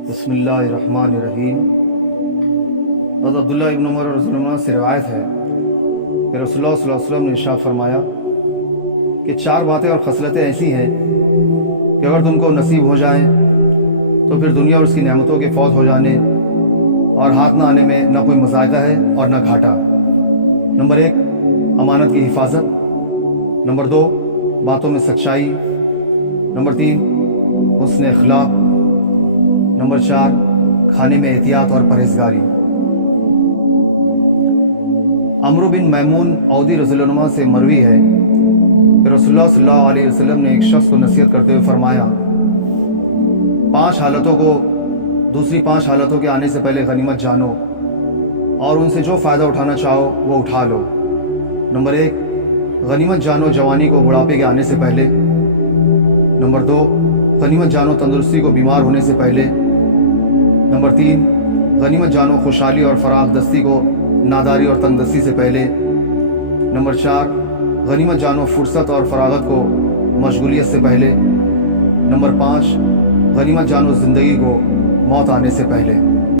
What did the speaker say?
بسم اللہ الرحمن الرحیم۔ حضرت عبداللہ ابن عمر رضی اللہ عنہ سے روایت ہے کہ رسول اللہ صلی اللہ علیہ وسلم نے ارشاد فرمایا کہ 4 باتیں اور خصلتیں ایسی ہیں کہ اگر تم کو نصیب ہو جائیں تو پھر دنیا اور اس کی نعمتوں کے فوت ہو جانے اور ہاتھ نہ آنے میں نہ کوئی مزائدہ ہے اور نہ گھاٹا۔ نمبر 1، امانت کی حفاظت۔ نمبر 2، باتوں میں سچائی۔ نمبر 3، حسن اخلاق۔ نمبر 4، کھانے میں احتیاط اور پرہیزگاری۔ عمرو بن میمون عودی رضی اللہ عنہ سے مروی ہے کہ رسول اللہ صلی اللہ علیہ وسلم نے ایک شخص کو نصیحت کرتے ہوئے فرمایا، 5 حالتوں کو دوسری 5 حالتوں کے آنے سے پہلے غنیمت جانو اور ان سے جو فائدہ اٹھانا چاہو وہ اٹھا لو۔ نمبر 1، غنیمت جانو جوانی کو بڑھاپے کے آنے سے پہلے۔ نمبر 2، غنیمت جانو تندرستی کو بیمار ہونے سے پہلے۔ نمبر 3، غنیمت جانو خوشحالی اور فراغ دستی کو ناداری اور تنگ دستی سے پہلے۔ نمبر 4، غنیمت جانو فرصت اور فراغت کو مشغولیت سے پہلے۔ نمبر 5، غنیمت جانو زندگی کو موت آنے سے پہلے۔